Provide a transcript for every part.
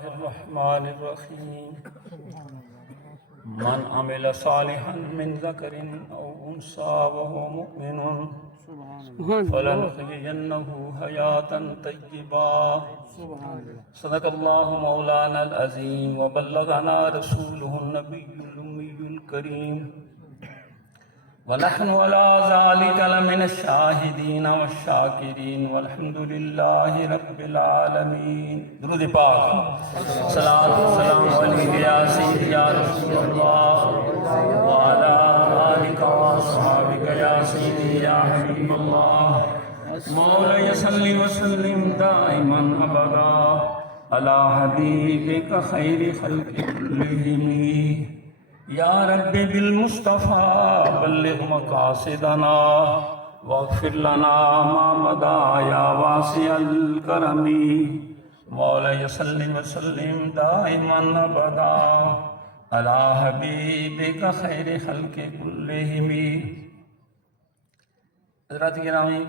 الرحمن الرحيم من عمل صالحا من ذكر أو أنثى وهو مؤمن فلنحيينه حياة طيبة. صدق الله مولانا العظيم وبلغنا رسوله النبي الأمي الكريم ونحن على ذلك لمن الشاهدين والشاكرين والحمد لله رب العالمين. درود پاک. صلاۃ والسلام علیک یا سیدی یا رسول اللہ وعلی آلک واصحابک یا سیدی یا حبیب اللہ. مولا صلی وسلم دائما ابدا علی حبیبک خیر خلق کلہم. یا رب بالمصطفى بلغ مقاصدنا واغفر لنا ما مضى یا واسع الکرم. مولا صلی وسلم دائما ابدا علی حبیبک خیر خلق کلہم. حضرات گرامی،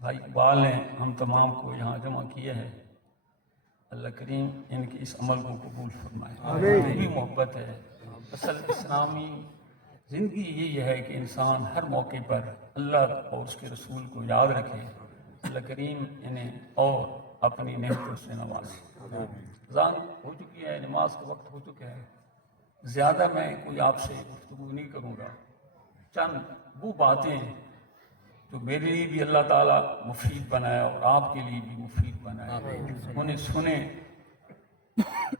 بھائی اقبال نے ہم تمام کو یہاں جمع کیا ہے. اللہ کریم ان کی اس عمل کو قبول فرمائے. یہی محبت ہے. اصل اسلامی زندگی یہی ہے کہ انسان ہر موقع پر اللہ اور اس کے رسول کو یاد رکھے. اللہ کریم انہیں اور اپنی نعمتوں سے نوازے. اذان ہو چکی ہے، نماز کا وقت ہو چکا ہے. زیادہ میں کوئی آپ سے گفتگو نہیں کروں گا. چند وہ باتیں جو میرے لیے بھی اللہ تعالیٰ مفید بنایا اور آپ کے لیے بھی مفید بنایا، انہیں سنیں.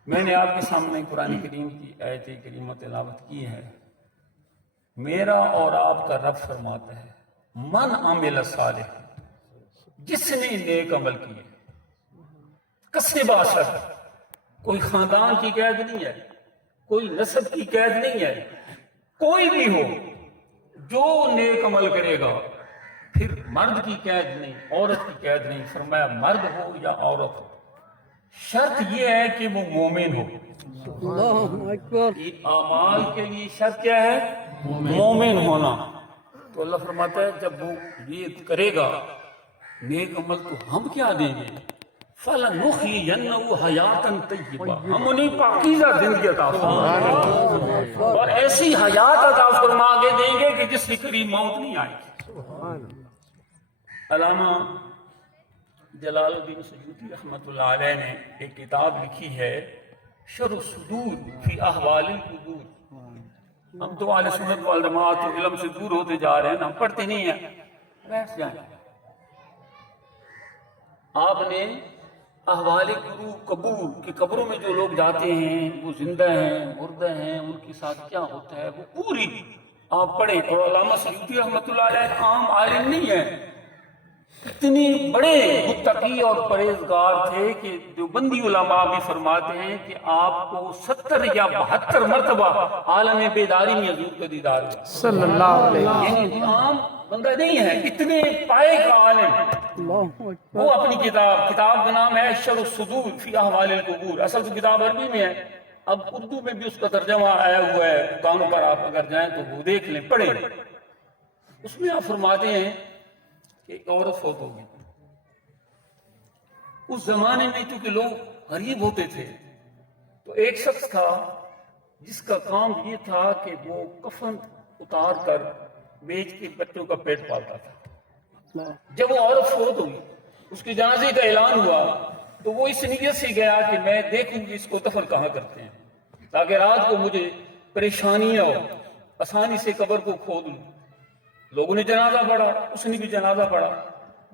میں نے آپ کے سامنے قرآن کریم کی آیت کریمہ تلاوت کی ہے. میرا اور آپ کا رب فرماتا ہے من عمل صالح، جس نے نیک عمل کیے. کسب باشد، کوئی خاندان کی قید نہیں ہے، کوئی نسب کی قید نہیں ہے. کوئی بھی ہو جو نیک عمل کرے گا، پھر مرد کی قید نہیں، عورت کی قید نہیں. فرمایا مرد ہو یا عورت ہو، شرط یہ ہے کہ وہ مومن ہو. اللہ اکبر. اعمال کے لیے شرط کیا ہے؟ مومن ہونا. تو اللہ فرماتا ہے جب وہ یہ کرے گا نیک عمل تو ہم کیا دیں گے؟ فَلَنُحْيِيَنَّهُ حَيَاةً طَيِّبَةً، ہم انہیں پاکیزہ زندگی عطا فرمائیں گے اور ایسی حیات عطا فرما کے دیں گے کہ جس کے قریب موت نہیں آئے گی. علامہ جلال الدین سیوطی رحمۃ اللہ علیہ نے ایک کتاب لکھی ہے شرح الصدور فی احوال القبور. ہم تو اہل سنت والجماعت و علم سے دور ہوتے جا رہے ہیں، ہم پڑھتے نہیں ہیں. بیٹھ جائیں. آپ نے احوال قبور کہ قبروں میں جو لوگ جاتے ہیں وہ زندہ ہیں مردہ ہیں، ان کے ساتھ کیا ہوتا ہے وہ پوری آپ پڑھیں. اور علامہ سیوطی رحمۃ اللہ علیہ عام عالم نہیں ہے، اتنی بڑے متقی اور پرہیزگار تھے کہ دیوبندی علماء بھی فرماتے ہیں کہ آپ کو 70 یا 72 مرتبہ عالم بیداری میں حضور کا دیدار ہوا صلی اللہ علیہ وسلم. یعنی عام بندہ نہیں ہے، اتنے پائے کا عالم. وہ اپنی کتاب کا نام ہے شرح الصدور فی احوال القبور. اصل تو کتاب عربی میں ہے، اب اردو میں بھی اس کا ترجمہ آیا ہوا ہے. دکانوں پر آپ اگر جائیں تو وہ دیکھ لیں، پڑھیں. اس میں آپ فرماتے ہیں کہ ایک عورت فوت ہو گئی. اس زمانے میں چونکہ لوگ غریب ہوتے تھے تو ایک شخص تھا جس کا کام یہ تھا کہ وہ کفن اتار کر بیچ کے بچوں کا پیٹ پالتا تھا. جب وہ عورت فوت ہوئی، اس کے جنازے کا اعلان ہوا تو وہ اس نیت سے گیا کہ میں دیکھوں گی اس کو دفن کہاں کرتے ہیں تاکہ رات کو مجھے پریشانیاں ہو، آسانی سے قبر کو کھود لوں. لوگوں نے جنازہ پڑھا، اس نے بھی جنازہ پڑھا.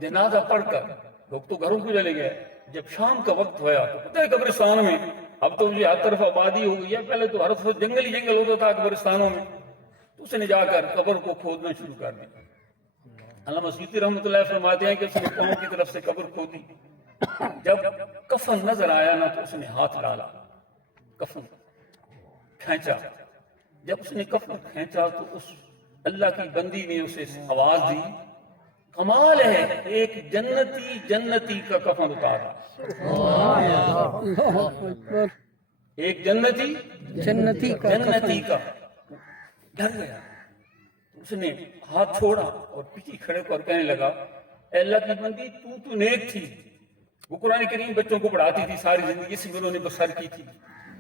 جنازہ پڑھ کر لوگ تو گھروں کو چلے گئے. جب شام کا وقت ہوا تو پتہ ہے قبرستان میں اب تو یہ ہر طرف آبادی ہو گئی ہے، پہلے تو ہر طرف جنگل ہی جنگل ہوتا تھا قبرستانوں میں. تو اس نے جا کر قبر کو کھودنا شروع کر دیا. علامہ سیوطی رحمۃ اللہ فرماتے ہیں کہ اس نے قوم کی طرف سے قبر کھودی. جب کفن نظر آیا نا تو اس نے ہاتھ ڈالا، کفن کھینچا. جب اس نے کفن کھینچا تو اس اللہ کی بندی نے اسے آواز دی، کمال ہے ایک جنتی کا کفن اتارا. ایک جنتی کا ڈر گیا. اس نے ہاتھ چھوڑا اور پیچھے کھڑے کر کہنے لگا، اے اللہ کی بندی تو نیک تھی، وہ قرآن کریم بچوں کو پڑھاتی تھی، ساری زندگی اسی میں انہوں نے بسر کی تھی.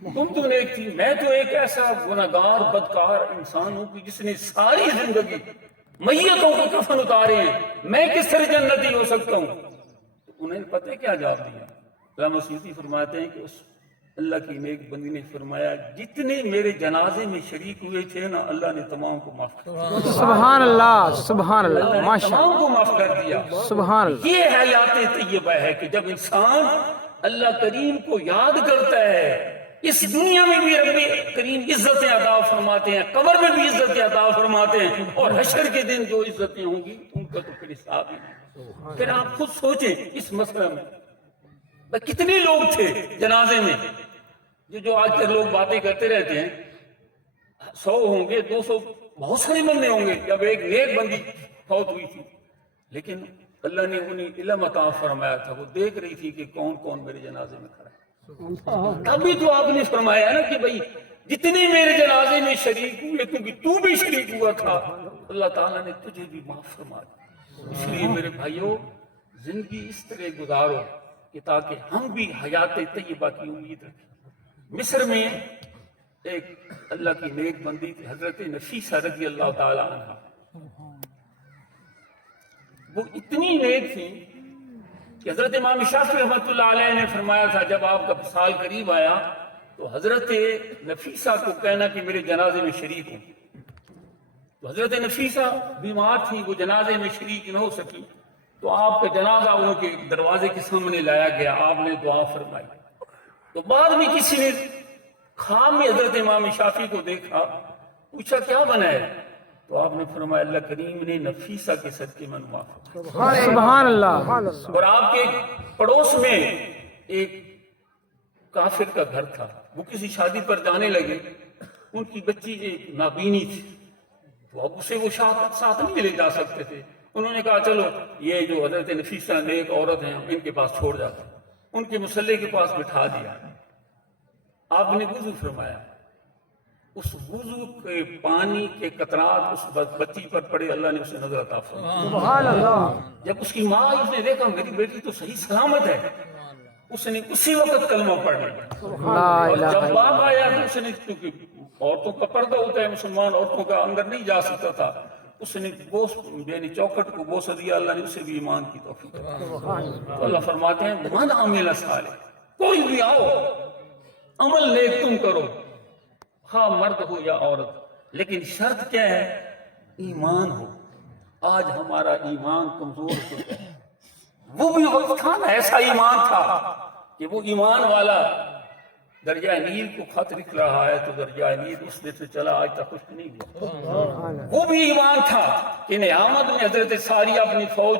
تم تو نیک تھی، میں تو ایک ایسا گناہگار بدکار انسان ہوں کہ جس نے ساری زندگی میتوں کو کفن اتارے ہیں، میں کس طرح جنتی ہو سکتا ہوں؟ انہیں پتہ ہے کیا جواب دیا؟ علامہ سیوطی فرماتے ہیں کہ اس اللہ کی نیک بندی نے فرمایا جتنے میرے جنازے میں شریک ہوئے تھے نا، اللہ نے تمام کو معاف کر دیا. سبحان اللہ، سبحان اللہ، اللہ نے ماشاء تمام کو معاف کر دیا. سبحان اللہ. یہ حیات طیبہ ہے کہ جب انسان اللہ کریم کو یاد کرتا ہے، اس دنیا میں بھی رب کریم عزتیں عطا فرماتے ہیں، قبر میں بھی عزتیں عطا فرماتے ہیں، اور حشر کے دن جو عزتیں ہوں گی ان کا تو پھر حساب ہی نہیں. پھر آپ خود سوچیں اس مسئلہ میں کتنے لوگ تھے جنازے میں. جو آج کل لوگ باتیں کرتے رہتے ہیں، 100 ہوں گے، 200، بہت سارے بندے ہوں گے. جب ایک نیک بندی فوت ہوئی تھی، لیکن اللہ نے انہیں علم عطا فرمایا تھا، وہ دیکھ رہی تھی کہ کون کون میرے جنازے میں کھڑا ہے. ابھی تو آپ نے فرمایا نا کہ بھائی جتنے میرے جنازے میں شریک ہوئے، کیونکہ تو بھی شریک ہوا تھا، اللہ تعالیٰ نے تجھے بھی معاف فرما دیا. اس لیے میرے بھائیوں، زندگی اس طرح گزارو کہ تاکہ ہم بھی حیات طیبہ کی امید رکھیں. مصر میں ایک اللہ کی نیک بندی تھی، حضرت نفیسہ رضی اللہ تعالی عنہ. وہ اتنی نیک تھی کہ حضرت امام شافعی رحمۃ اللہ علیہ نے فرمایا تھا جب آپ کا وصال قریب آیا تو حضرت نفیسہ کو کہنا کہ میرے جنازے میں شریک ہوں. تو حضرت نفیسہ بیمار تھی، وہ جنازے میں شریک نہ ہو سکی، تو آپ کا جنازہ ان کے دروازے کے سامنے لایا گیا. آپ نے دعا فرمائی. تو بعد میں کسی نے خواب میں حضرت امام شافعی کو دیکھا، پوچھا کیا بنا ہے؟ تو آپ نے فرمایا اللہ کریم نے نفیسہ کے صدقے میں معاف. سبحان اللہ. اور آپ کے پڑوس میں ایک کافر کا گھر تھا، وہ کسی شادی پر جانے لگے، ان کی بچی ایک نابینی تھی، تو اب اسے وہ ساتھ نہیں لے جا سکتے تھے. انہوں نے کہا چلو یہ جو حضرت نفیسہ نیک عورت ہیں ان کے پاس چھوڑ جاتے. ان کے مصلی کے پاس بٹھا دیا. آپ نے وضو فرمایا، اس وضو کے پانی کے قطرات اس بچی پر پڑے، اللہ نے اسے نظر عطا فرمایا. سبحان اللہ. جب اس کی ماں اس نے دیکھا میری بیٹی تو صحیح سلامت ہے، اس نے اسی وقت کلمہ پڑھ لیا. اور جب باپ آیا تو اس نے، کیونکہ عورتوں کا پردہ ہوتا ہے، مسلمان عورتوں کا اندر نہیں جا سکتا تھا، اس نے یعنی چوکھٹ کو بوسہ دیا. اللہ نے اسے بھی ایمان کی توفیق دی. تو اللہ فرماتے ہیں من عمل صالح، کوئی بھی آؤ عمل نیک تم کرو، ہاں مرد ہو یا عورت، لیکن شرط کیا ہے؟ ایمان ہو. آج ہمارا ایمان کمزور ہو گیا. وہ بھی وقت تھا نا، ایسا ایمان تھا کہ وہ ایمان والا دریا نیل کو خط لکھ رہا ہے تو دریا نیل اس میں سے چلا آج تک خشک نہیں ہوا. وہ بھی ایمان تھا کہ نیامت میں حضرت ساریہ اپنی فوج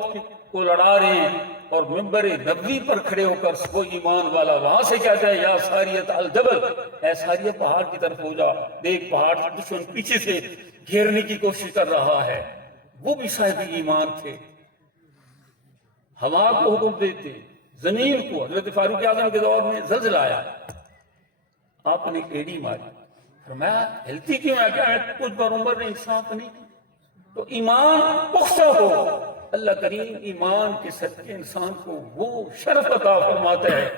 کو لڑا رہے ہیں اور ممبر نبوی پر کھڑے ہو کر وہ ایمان والا وہاں سے کہتا ہے یا ساریت الجبل، اے ساریہ پہاڑ کی طرف ہو جا، دیکھ پہاڑ دشمن پیچھے سے گھیرنے کی کوشش کر رہا ہے. وہ بھی صاحب ایمان تھے. ہوا کو حکم دیتے، زمین کو. حضرت فاروق اعظم کے دور میں زلزلہ آیا، آپ نے ایڑی ماری، فرمایا ہلتی کیوں ہے؟ کیا ہے کچھ بر عمر نے انصاف نہیں کی. تو ایمان پختہ ہو، اللہ کریم ایمان کے صدقے انسان کو وہ شرف عطا فرماتا ہے،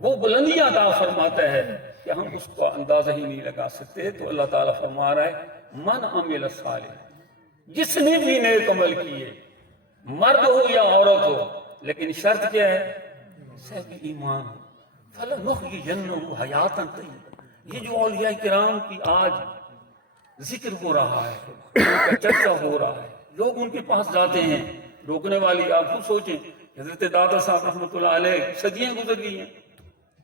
وہ بلندیاں عطا فرماتا ہے کہ ہم اس کا اندازہ ہی نہیں لگا سکتے. تو اللہ تعالیٰ فرما رہا ہے من عمل صالح، جس نے بھی نیک عمل کیے، مرد ہو یا عورت ہو، لیکن شرط کیا ہے؟ صحیح ایمان. فَلَنُحْيِيَنَّهُ حَيَاتًا طَيِّبَةً. یہ جو اولیاء کرام کی آج ذکر ہو رہا ہے، ان کا چرچا ہو رہا ہے، لوگ ان کے پاس جاتے ہیں. روکنے والی آپ خود سوچیں، حضرت دادا صاحب رحمۃ اللہ علیہ صدیاں گزر گئی ہیں،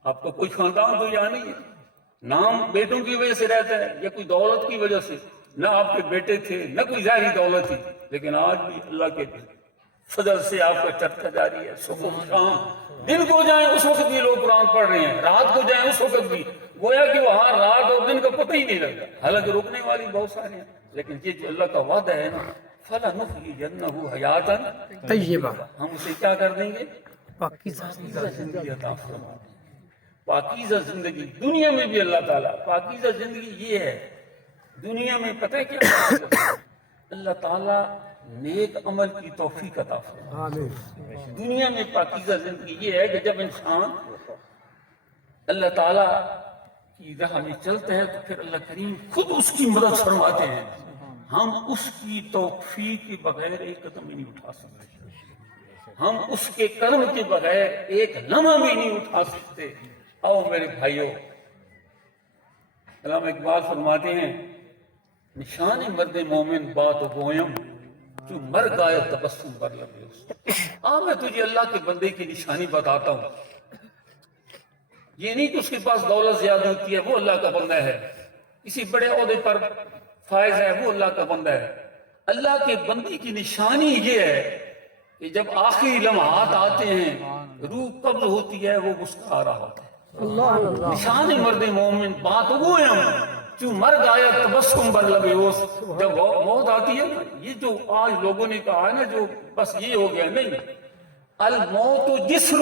آپ کا کوئی خاندان تو یہاں نہیں ہے. نام بیٹوں کی وجہ سے رہتا ہے یا کوئی دولت کی وجہ سے، نہ آپ کے بیٹے تھے نہ کوئی ظاہری دولت تھی، لیکن آج بھی اللہ کے فضل سے آپ کا چرچا جاری ہے. صبح شام دن کو جائیں اس وقت بھی لوگ قرآن پڑھ رہے ہیں، رات کو جائیں اس وقت بھی، گویا کہ وہاں رات اور دن کا پتہ ہی نہیں لگتا. حالانکہ روکنے والی بہت سارے ہیں، لیکن یہ جو اللہ کا وعدہ ہے نا، فَلَنُحْيِيَنَّهُ حَيَاتًا طیبہ، ہم اسے کیا کر دیں گے؟ پاکیزہ زندگی عطا فرما دیں. پاکیزہ زندگی. دنیا میں بھی اللہ تعالیٰ پاکیزہ زندگی یہ ہے. دنیا میں پتہ ہے کیا؟ اللہ تعالیٰ نیک عمل کی توفیق عطا فرمائے۔ دنیا میں پاکیزہ زندگی یہ ہے کہ جب انسان اللہ تعالیٰ کی راہ میں چلتا ہے تو پھر اللہ کریم خود اس کی مدد فرماتے ہیں۔ ہم اس کی توفیق کے بغیر ایک قدم بھی نہیں اٹھا سکتے، ہم اس کے کرم کے بغیر ایک لمحہ بھی نہیں اٹھا سکتے۔ آؤ میرے بھائیوں، علامہ اقبال فرماتے ہیں نشان مرد مومن بات و گویم جو مر گایا تبسم بر لب اوست۔ میں تجھے اللہ کے بندے کی نشانی بتاتا ہوں، یہ نہیں کہ اس کے پاس دولت زیادہ ہوتی ہے وہ اللہ کا بندہ ہے، کسی بڑے عہدے پر فائز ہے وہ اللہ کا بندہ ہے۔ اللہ کے بندے کی نشانی یہ ہے کہ جب آخری لمحات آتے ہیں، روح قبض ہوتی ہے، وہ مسکرا رہا ہوتا ہے۔ نشان مرد مومن بات گویم جو مر گایا تبسم بر لب اوست۔ جب موت آتی ہے نا، یہ جو آج لوگوں نے کہا ہے نا جو بس یہ ہو گیا، نہیں، الموت جسر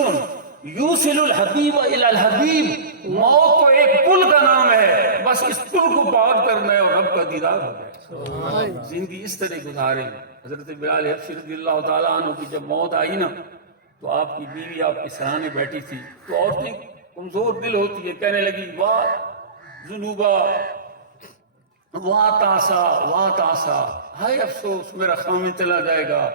یوصل الحبیب الی الحبیب، موت تو ایک پل کا نام ہے، بس اس پل کو پار کرنا ہے اور رب کا دیدار ہو جائے۔ زندگی اس طرح گزارے۔ حضرت بلال حبشی رضی اللہ تعالیٰ عنہ کی جب موت آئی نا تو آپ کی بیوی آپ کے سرانے بیٹھی تھی، تو عورتیں کمزور دل ہوتی ہے، کہنے لگی واہ ذنوبا واہ تاسا واہ تاسا، ہائے افسوس میرا خامن چلا جائے گا،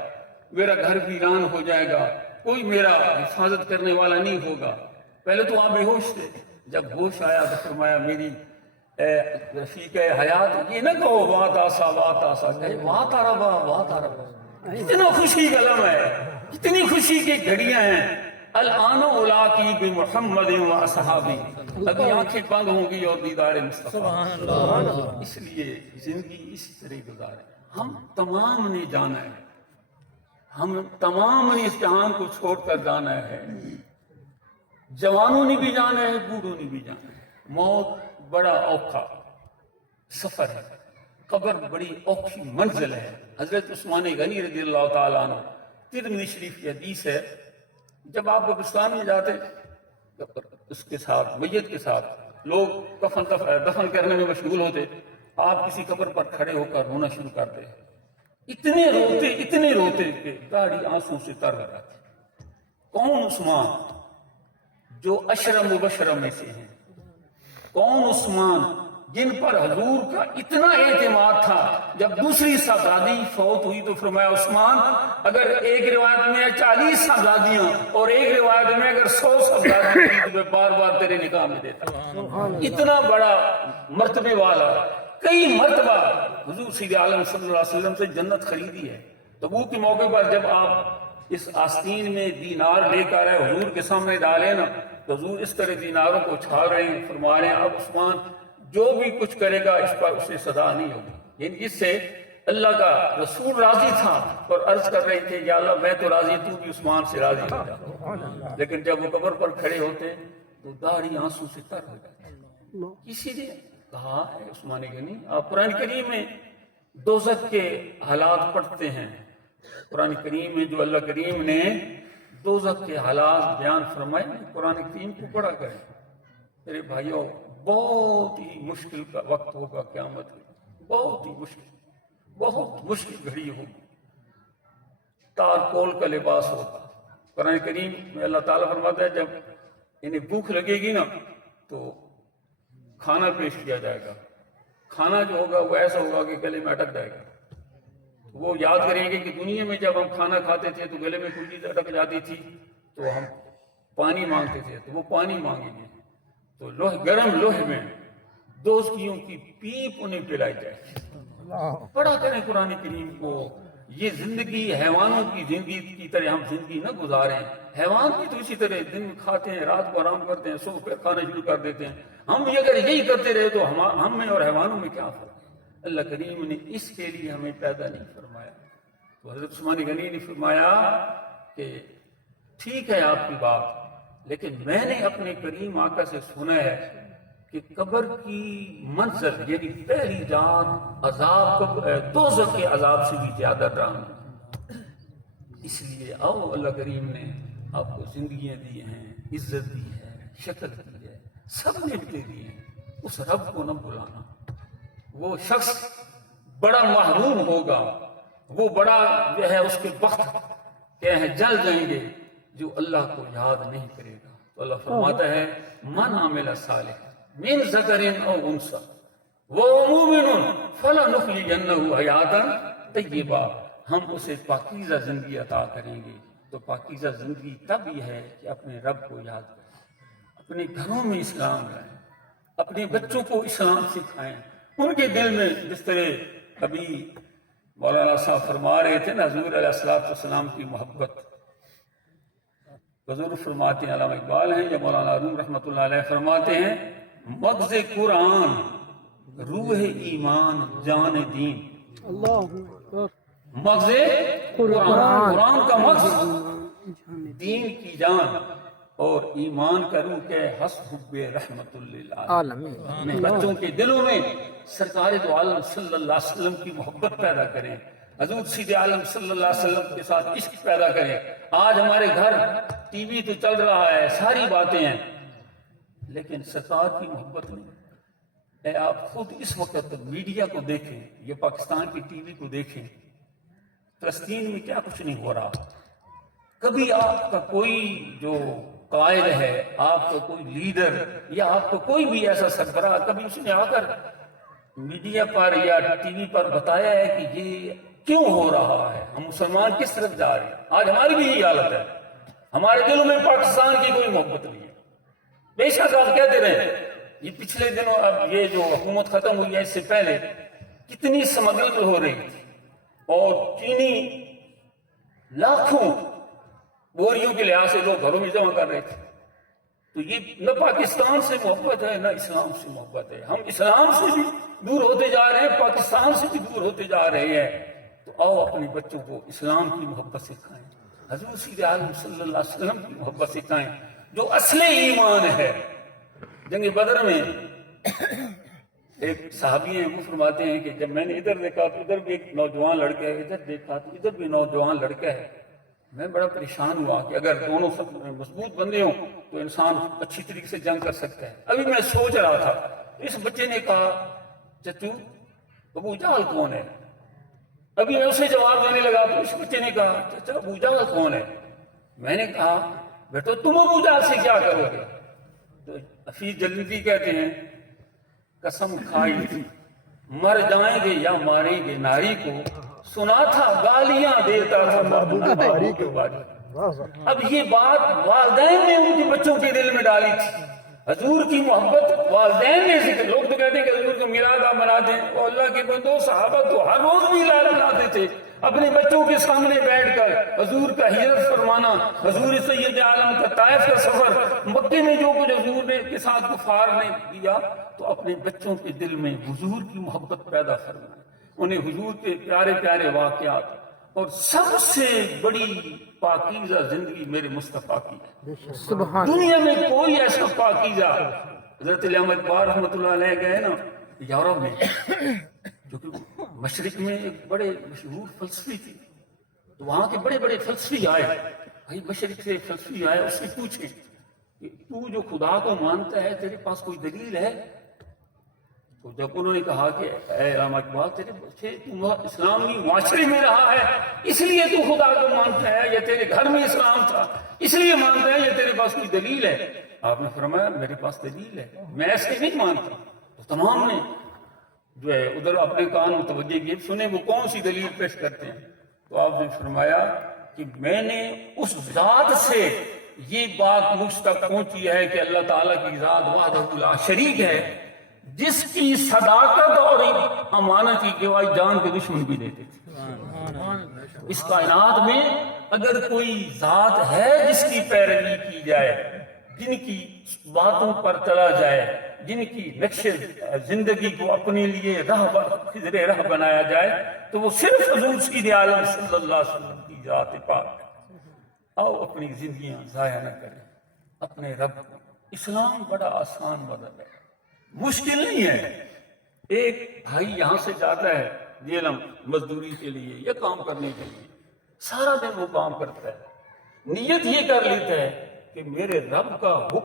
میرا گھر ویران ہو جائے گا، کوئی میرا حفاظت کرنے والا نہیں ہوگا۔ پہلے تو آپ بے ہوش تھے، جب ہوش آیا تو فرمایا میری رفیق حیات یہ نہ کہو واہ تاسا واہ تاسا، کہے واہ تاربا واہ تاربا۔ کتنا خوشی کا لمحہ ہے، کتنی خوشی کی گھڑیاں ہیں۔ الآن الاقی بمحمد و اصحابی، ابھی آنکھیں بند ہوں گی اور دیدار مصطفیٰ۔ اس لیے زندگی اسی طرح گزارے۔ ہم تمام نے جانا ہے، ہم تمام نے اس جہان کو چھوڑ کر جانا ہے، جوانوں نے بھی جانا ہے، بوڑھوں نے بھی جانا ہے۔ موت بڑا اوکھا سفر ہے، قبر بڑی اوکھی منزل ہے۔ حضرت عثمان غنی رضی اللہ تعالیٰ عنہ، ترمذی شریف کی حدیث ہے، جب آپ قبرستان میں جاتے اس کے ساتھ میت کے ساتھ لوگ دفن کرنے میں مشغول ہوتے، آپ کسی قبر پر کھڑے ہو کر رونا شروع کرتے، اتنے روتے کہ گاڑی آنسوں سے تر ہو جاتی۔ کون عثمان جو اشرم مبشرم میں سے ہیں، کون عثمان جن پر حضور کا اتنا اعتماد تھا، جب دوسری صاحبزادی فوت ہوئی تو فرمایا عثمان اگر ایک روایت میں 40 صاحبزادیاں اور ایک روایت میں اگر 100 صاحبزادیاں تھی تو میں بار بار تیرے نکاح میں دیتا۔ اتنا بڑا مرتبے والا، کئی مرتبہ حضور سید عالم صلی اللہ علیہ وسلم سے جنت خریدی ہے۔ تبوک کے موقع پر جب آپ اس آستین میں دینار لے کر آئے حضور کے سامنے ڈالے نا تو حضور اس طرح دیناروں کو چھاڑ رہے ہیں، فرما رہے ہیں اب عثمان جو بھی کچھ کرے گا اس پر اسے سزا نہیں ہوگی، یعنی اس سے اللہ کا رسول راضی تھا اور عرض کر رہے تھے یا اللہ میں تو راضی، تو بھی عثمان سے راضی ہو جا۔ لیکن جب وہ قبر پر کھڑے ہوتے تو داڑھی آنسوں سے تر ہو جاتی۔ اسی لیے کہا ہے عثمان غنی، آپ قرآن کریم میں دوزخ کے حالات پڑھتے ہیں، قرآن کریم میں جو اللہ کریم نے دوزخ کے حالات بیان فرمائے، قرآن کریم کو پڑھا کریں میرے بھائیوں۔ بہت ہی مشکل کا وقت ہوگا قیامت میں، بہت ہی مشکل، بہت مشکل گھڑی ہوگی، تارکول کا لباس ہوگا۔ قرآن کریم میں اللہ تعالیٰ فرماتا ہے جب انہیں بھوک لگے گی نا تو کھانا پیش کیا جائے گا، کھانا جو ہوگا وہ ایسا ہوگا کہ گلے میں اٹک جائے گا۔ وہ یاد کریں گے کہ دنیا میں جب ہم کھانا کھاتے تھے تو گلے میں کوئی چیز اٹک جاتی تھی تو ہم پانی مانگتے تھے، تو وہ پانی مانگیں گے تو گرم لوہے میں دوزخیوں کی پیپ انہیں پلائی جائے۔ پڑھا کریں قرآن کریم کو۔ یہ زندگی حیوانوں کی زندگی کی طرح ہم زندگی نہ گزاریں۔ حیوان بھی تو اسی طرح دن کھاتے ہیں، رات کو آرام کرتے ہیں، صبح پہ کھانا شروع کر دیتے ہیں۔ ہم بھی اگر یہی کرتے رہے تو ہم میں اور حیوانوں میں کیا فرق ہے؟ اللہ کریم نے اس کے لیے ہمیں پیدا نہیں فرمایا۔ تو حضرت عثمان غنی نے فرمایا کہ ٹھیک ہے آپ کی بات، لیکن میں نے اپنے کریم آقا سے سنا ہے کہ قبر کی منزل یعنی پہلی رات عذاب دوزخ کے عذاب سے بھی زیادہ ڈراؤنا۔ اس لیے آؤ اللہ کریم نے آپ کو زندگیاں دی ہیں، عزت دی ہے، شکل دی ہے، سب نعمتیں دی ہیں، اس رب کو نہ بلانا۔ وہ شخص بڑا محروم ہوگا وہ بڑا جو ہے اس کے وقت کیا ہے جل جائیں گے جو اللہ کو یاد نہیں کرے گا. تو اللہ فرماتا ہے من عمل صالحا من ذکر او انثی وهو مؤمن فلنحیینہ حیاتا طیبہ. ہم اسے پاکیزہ زندگی عطا کریں گے. تو پاکیزہ زندگی تب یہ ہے کہ اپنے رب کو یاد کریں، اپنے گھروں میں اسلام لائیں، اپنے بچوں کو اسلام سکھائیں، ان کے دل میں جس طرح ابھی مولانا صاحب فرما رہے تھے نا حضور علیہ السلام کی محبت. حضور فرماتے ہیں، علامہ اقبال ہیں یا مولانا روم رحمۃ اللہ علیہ فرماتے ہیں مغز قرآن روح ایمان جان دین. مغز قرآن کا مغز دین کی جان اور ایمان کا روح کے حسب رحمت للعالمین. اپنے بچوں کے دلوں میں سرکار دو عالم صلی اللہ علیہ وسلم کی محبت پیدا کریں، حضور سید عالم صلی اللہ علیہ وسلم کے ساتھ عشق پیدا کریں. آج ہمارے گھر ٹی وی تو چل رہا ہے، ساری باتیں ہیں، لیکن سرکار کی محبت نہیں. آپ خود اس وقت میڈیا کو دیکھیں، یہ پاکستان کی ٹی وی کو دیکھیں، فلسطین میں کیا کچھ نہیں ہو رہا. کبھی آپ کا کوئی جو قائد ہے، آپ کا کوئی لیڈر یا آپ کا کوئی بھی ایسا سربراہ، کبھی اس نے آ کر میڈیا پر یا ٹی وی پر بتایا ہے کہ یہ کیوں ہو رہا ہے، ہم مسلمان کس طرف جا رہے ہیں؟ آج ہماری بھی یہی حالت ہے، ہمارے دلوں میں پاکستان کی کوئی محبت نہیں ہے. بے شک آپ کہتے رہے یہ پچھلے دنوں اب یہ جو حکومت ختم ہوئی ہے اس سے پہلے کتنی اسمگلنگ ہو رہی تھی اور چینی لاکھوں بوریوں کے لحاظ سے لوگ گھروں میں جمع کر رہے تھے. تو یہ نہ پاکستان سے محبت ہے نہ اسلام سے محبت ہے. ہم اسلام سے بھی دور ہوتے جا رہے ہیں، پاکستان سے بھی دور ہوتے جا رہے ہیں. تو آؤ اپنے بچوں کو اسلام کی محبت سکھائیں، حضور سید عالم صلی اللہ علیہ وسلم کی محبت سکھائیں جو اصل ایمان ہے. جنگ بدر میں ایک صحابی ہیں وہ فرماتے ہیں کہ جب میں نے ادھر دیکھا تو ادھر بھی ایک نوجوان لڑکا ہے، ادھر دیکھا تو ادھر بھی نوجوان لڑکا ہے. میں بڑا پریشان ہوا کہ اگر دونوں مضبوط بندے ہوں تو انسان اچھی طریقے سے جنگ کر سکتا ہے. ابھی میں سوچ رہا تھا، اس بچے نے کہا چچو ابو جہل کون ہے؟ ابھی میں اسے جواب دینے لگا تو اس بچے نے کہا چچا ابو جہل کون ہے؟ میں نے کہا بیٹا تم ابو جہل سے کیا کرو گے؟ تو حفیظ جلیلی کہتے ہیں قسم کھائی تھی مر جائیں گے یا ماریں گے ناری کو، سنا تھا گالیاں دیتا تھا ناری کے بارے. اب یہ بات والدین نے ان کے بچوں کے دل میں ڈالی تھی. حضور کی محبت والدین نے ذکر. لوگ تو کہتے ہیں کہ حضور کو میلاد آپ مناتے ہیں، اور اللہ کے بندو صحابہ تو ہر روز میلاد مناتے تھے. اپنے بچوں کے سامنے بیٹھ کر حضور کا ہجرت فرمانا، حضور سید عالم کا طائف کا سفر، مکے میں جو کچھ حضور نے کے ساتھ کفار نے کیا، تو اپنے بچوں کے دل میں حضور کی محبت پیدا کرنا، انہیں حضور کے پیارے پیارے واقعات. اور سب سے بڑی پاکیزہ زندگی میرے مصطفیٰ کی ہے. سبحان دنیا میں کوئی ایسا پاکیزہ. حضرت علامہ اقبال رحمۃ اللہ علیہ گئے نا یورپ میں، جو کہ مشرق میں ایک بڑے مشہور فلسفی تھی، تو وہاں کے بڑے بڑے فلسفی آئے. بھائی مشرق سے فلسفی آئے، اس سے پوچھیں کہ تو جو خدا کو مانتا ہے تیرے پاس کوئی دلیل ہے؟ تو جب انہوں نے کہا کہ اے علامہ اقبال تیرے بچے تو اسلامی معاشرے میں رہا ہے اس لیے تو خدا کو مانتا ہے، یا تیرے گھر میں اسلام تھا اس لیے مانتا ہے، یا تیرے پاس کوئی دلیل ہے؟ آپ نے فرمایا میرے پاس دلیل ہے، میں ایسے نہیں مانتا. تو تمام نے جو ہے ادھر اپنے کان متوجہ کیے، سنیں وہ کون سی دلیل پیش کرتے ہیں. تو آپ نے فرمایا کہ میں نے اس ذات سے یہ بات مجھ تک پہنچی ہے کہ اللہ تعالیٰ کی ذات وحدہ لا شریک ہے، جس کی صداقت اور امانت کی گواہی جان کے دشمن بھی دیتے تھے. اس کائنات میں اگر کوئی ذات ہے جس کی پیروی کی جائے، جن کی باتوں پر چلا جائے، جن کی نقش زندگی کو اپنے لیے خضر راہ بنایا جائے، تو وہ صرف حضور سید عالم صلی اللہ علیہ وسلم کی ذات پاک ہے. آؤ اپنی زندگیاں ضائع نہ کریں اپنے رب کو. اسلام بڑا آسان مذہب ہے، مشکل نہیں ہے. ایک بھائی یہاں سے جاتا ہے جیلم مزدوری کے لیے یا کام کرنے کے لیے، سارا دن وہ کام کرتا ہے، نیت یہ کر لیتا ہے کہ میرے رب کا حکم